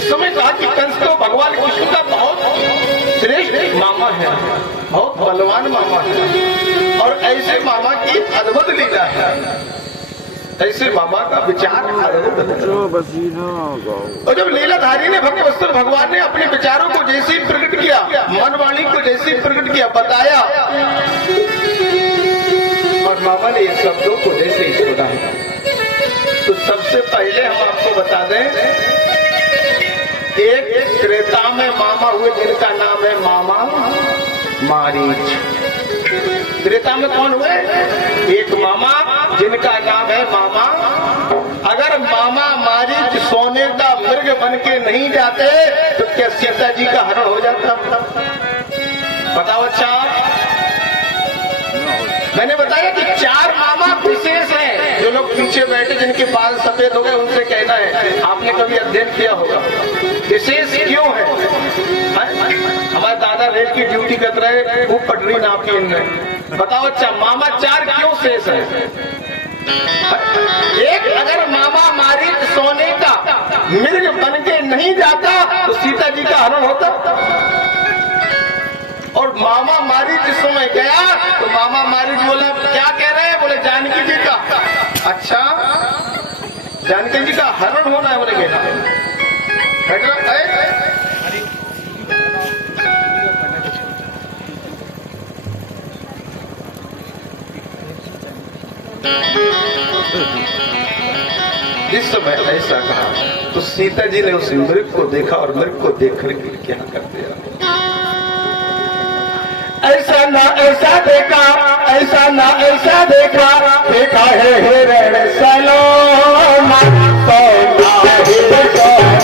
इस समय कहा कि कंस तो भगवान कृष्ण का बहुत श्रेष्ठ मामा है, बहुत बलवान मामा है, और ऐसे मामा की अद्भुत लीला है, ऐसे मामा का विचार अद्भुत है। और जब लीलाधारी ने भक्तवत्सल भगवान ने अपने विचारों को जैसे ही प्रकट किया, मनवाणी को जैसे ही प्रकट किया, बताया, और मामा ने इन शब्दों को जैसे ही सुना, तो सबसे पहले हम आपको बता दें, एक त्रेता में मामा हुए जिनका नाम है मामा मारीच। त्रेता में कौन हुए? एक मामा जिनका नाम है मामा। अगर मामा मारीच सोने का मृग बन के नहीं जाते तो क्या सीता जी का हरण हो जाता? बताओ। अच्छा, मैंने बताया कि 4 मामा विशेष हैं। जो लोग पीछे बैठे जिनके बाल सफेद हो गए उनसे कहना है, आपने कभी अध्ययन किया होगा विशेष क्यों है? हमारे दादा रेल की ड्यूटी कर रहे, वो पटरी नापी उनने। बताओ। अच्छा, मामा 4 क्यों शेष है? एक, अगर मामा मारीच सोने का मृग बन के नहीं जाता तो सीता जी का हरण होता, और मामा मारीच जिस समय गया तो मामा मारीच बोला, क्या कह रहे हैं? बोले जानकी जी का। अच्छा, जानकी जी का हरण होना है? बोले कहना जिस समय ऐसा कहा तो सीता जी ने उस मृग को देखा, और मृग को देख करके क्या कर दिया? ऐसा ना ऐसा देखा, ऐसा ना ऐसा देखा, देखा है हिरण सलोना, सोना हिरण सोना,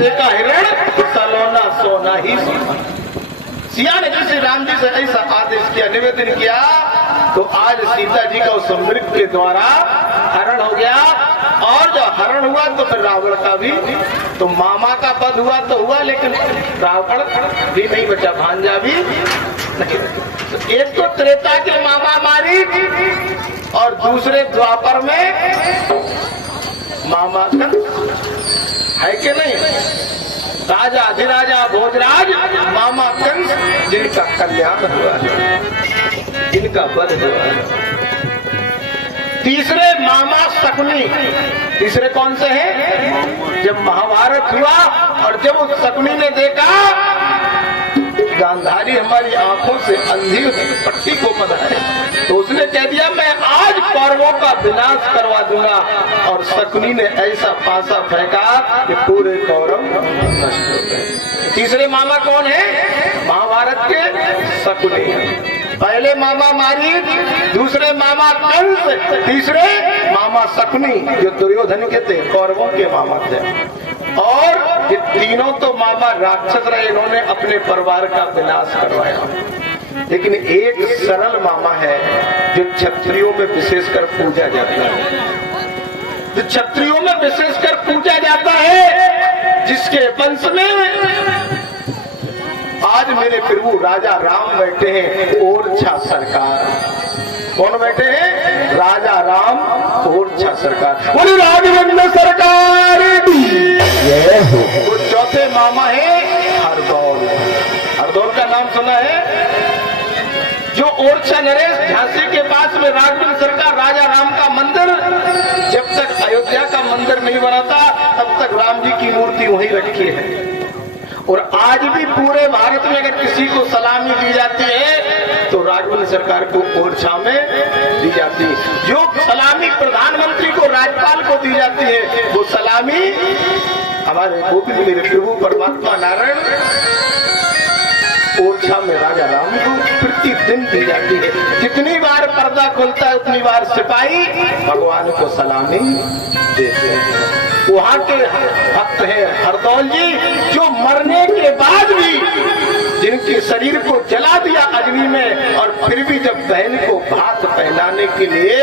देखा है हिरण निवेदन किया तो आज सीता जी का उस मृग के द्वारा हरण हो गया। और जब हरण हुआ तो फिर रावण का भी, तो मामा का वध हुआ तो हुआ, लेकिन रावण भी नहीं बचा, भांजा भी नहीं बचा। तो एक तो त्रेता के मामा मारी और दूसरे द्वापर में मामा का है कि नहीं? राजा अधिराजा भोजराज मामा कंस जिनका कल्याण हुआ है, जिनका वध हुआ है। तीसरे मामा शकुनी, तीसरे कौन से हैं? जब महाभारत हुआ और जब उस शकुनी ने देखा गांधारी हमारी आंखों से अंधी पट्टी को बंधाए। तो उसने कह दिया मैं आज कौरवों का विनाश करवा दूंगा, और शकुनी ने ऐसा पासा फेंका कि पूरे कौरव नष्ट हो गए। तीसरे मामा कौन है महाभारत के? शकुनी। पहले मामा मारीच, दूसरे मामा कंस, तीसरे मामा शकुनी जो दुर्योधन के थे, कौरवों के मामा थे। और ये तीनों तो मामा राक्षस रहे, इन्होंने अपने परिवार का विनाश करवाया। लेकिन एक सरल मामा है जो क्षत्रियों में विशेषकर पूजा जाता है, जो क्षत्रियों में विशेषकर पूजा जाता है, जिसके वंश में आज मेरे प्रभु राजा राम बैठे हैं, ओरछा सरकार। कौन बैठे हैं? राजा राम ओरछा सरकार। बोली राघवेंद्र सरकार। वो चौथे मामा है हरदौल। हरदौल का नाम सुना है? जो ओरछा नरेश झांसी के पास में राघवेंद्र सरकार राजा राम का मंदिर, जब तक अयोध्या का मंदिर नहीं बना था तब तक राम जी की मूर्ति वहीं रखी है। और आज भी पूरे भारत में अगर किसी को सलामी दी जाती है तो राघवेंद्र सरकार को ओरछा में दी जाती है। जो सलामी प्रधानमंत्री को, राज्यपाल को दी जाती है, वो सलामी हमारे गोविंद मेरे प्रभु परमात्मा नारायण ओरछा में राजा राम को प्रतिदिन दी जाती है। जितनी बार पर्दा खुलता है उतनी बार सिपाही भगवान को सलामी देते हैं। वहां के भक्त हैं हरदौल जी, जो मरने के बाद भी, जिनके शरीर को जला दिया अग्नि में, और फिर भी जब बहन को भात पहनाने के लिए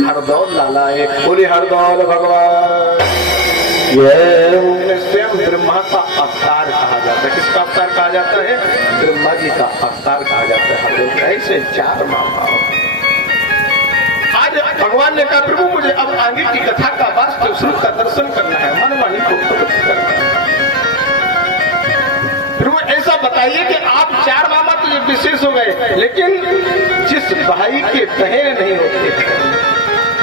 हरदौल लाला है। बोले हरदौल भगवान। स्वयं ब्रह्मा का अवतार कहा जाता है। किसका अवतार कहा जाता है? ब्रह्मा जी का अवतार कहा जाता है हरदौल। ऐसे चार मामा। आज भगवान ने कहा प्रभु मुझे अब आगे की कथा का वास्तव स्वरूप का दर्शन करना है, मनवाणी को करना है। प्रभु ऐसा बताइए कि आप चार मामा तो ये विशेष हो गए, लेकिन जिस भाई के बहन नहीं होते,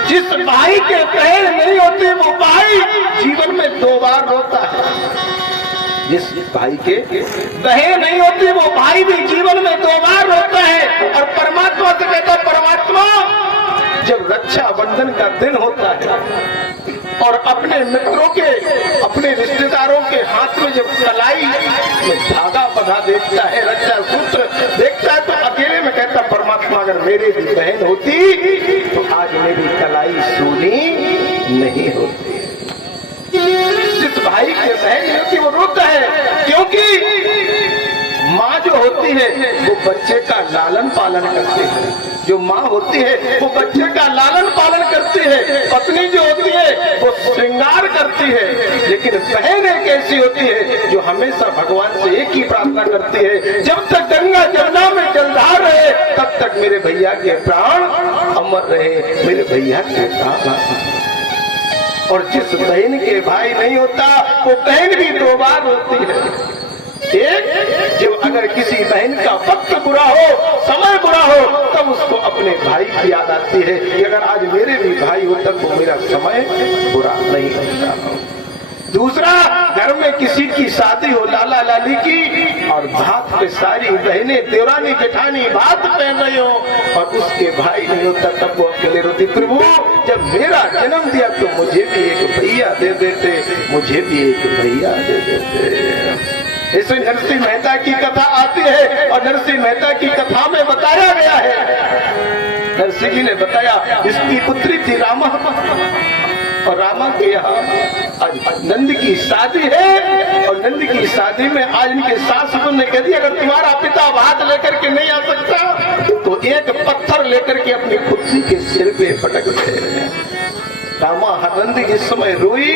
जिस भाई के बहन नहीं होते, वो भाई जीवन में 2 बार रोता है। जिस भाई के बहन नहीं होती वो भाई भी जीवन में 2 बार रोता है। और परमात्मा से कहता परमात्मा जब रक्षा बंधन का दिन होता है और अपने मित्रों के, अपने रिश्तेदारों के हाथ में जब कलाई में धागा बंधा देखता है, रक्षा सूत्र देखता है, तो अकेले में कहता परमात्मा अगर मेरी भी बहन होती तो आज मेरी कलाई सोनी नहीं होती। जिस भाई के बहन नहीं होती वो रोता है, क्योंकि माँ जो होती है वो बच्चे का लालन पालन करती है। जो माँ होती है वो बच्चे का लालन पालन करती है। पत्नी जो होती है वो श्रृंगार करती है। लेकिन बहन एक ऐसी होती है जो हमेशा भगवान से एक ही प्रार्थना करती है, जब तक गंगा जमुना में जलधार रहे तब तक मेरे भैया के प्राण अमर रहे, मेरे भैया के प्राण। और जिस बहन के भाई नहीं होता वो बहन भी 2 बार होती है। एक, जब अगर किसी बहन का वक्त बुरा हो, समय बुरा हो, तब उसको अपने भाई की याद आती है कि अगर आज मेरे भी भाई हो तब वो मेरा समय बुरा नहीं होता। दूसरा, घर में किसी की शादी हो, लाला लाली की, और भात पे सारी बहनें देवरानी जेठानी भात पहन रही हो और उसके भाई नहीं होता, तब वो अकेले रोती प्रभु जब मेरा जन्म दिया तो मुझे भी एक भैया दे देते, मुझे भी एक भैया दे देते। इसमें नरसिंह मेहता की कथा आती है और नरसिंह मेहता की कथा में बताया गया है, नरसिंह जी ने बताया इसकी पुत्री थी रामा, और रामा के यहाँ आज नंद की शादी है, और नंद की शादी में आज इनके सास ससुर ने कह दिया अगर तुम्हारा पिता भात लेकर के नहीं आ सकता तो एक पत्थर लेकर के अपनी पुत्री के सिर पे पटक दे। रामा हरनंद जिस समय रोई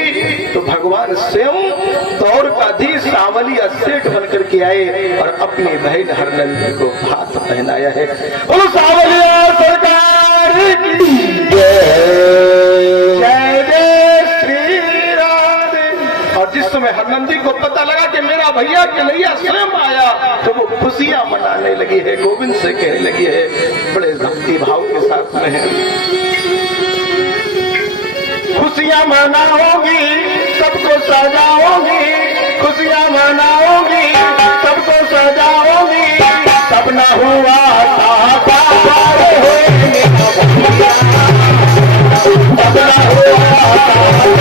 तो भगवान स्वयं दौड़ का धी सावलिया सेठ बनकर के आए और अपनी बहन हरनंद को भात पहनाया है। बोलो सावलिया सरकार की जय जय श्री राधे। और जिस समय हरनंदी को पता लगा कि मेरा भैया कन्हैया स्वयं आया तो वो खुशियां मनाने लगी है, गोविंद से कहने लगी है, बड़े भक्ति भाव के साथ में है। खुशियां मनाओगी सबको सजाओगी, खुशियाँ मनाऊंगी, सबको सजाऊंगी, तब न हुआ साकार होएंगे तब न हुआ साकार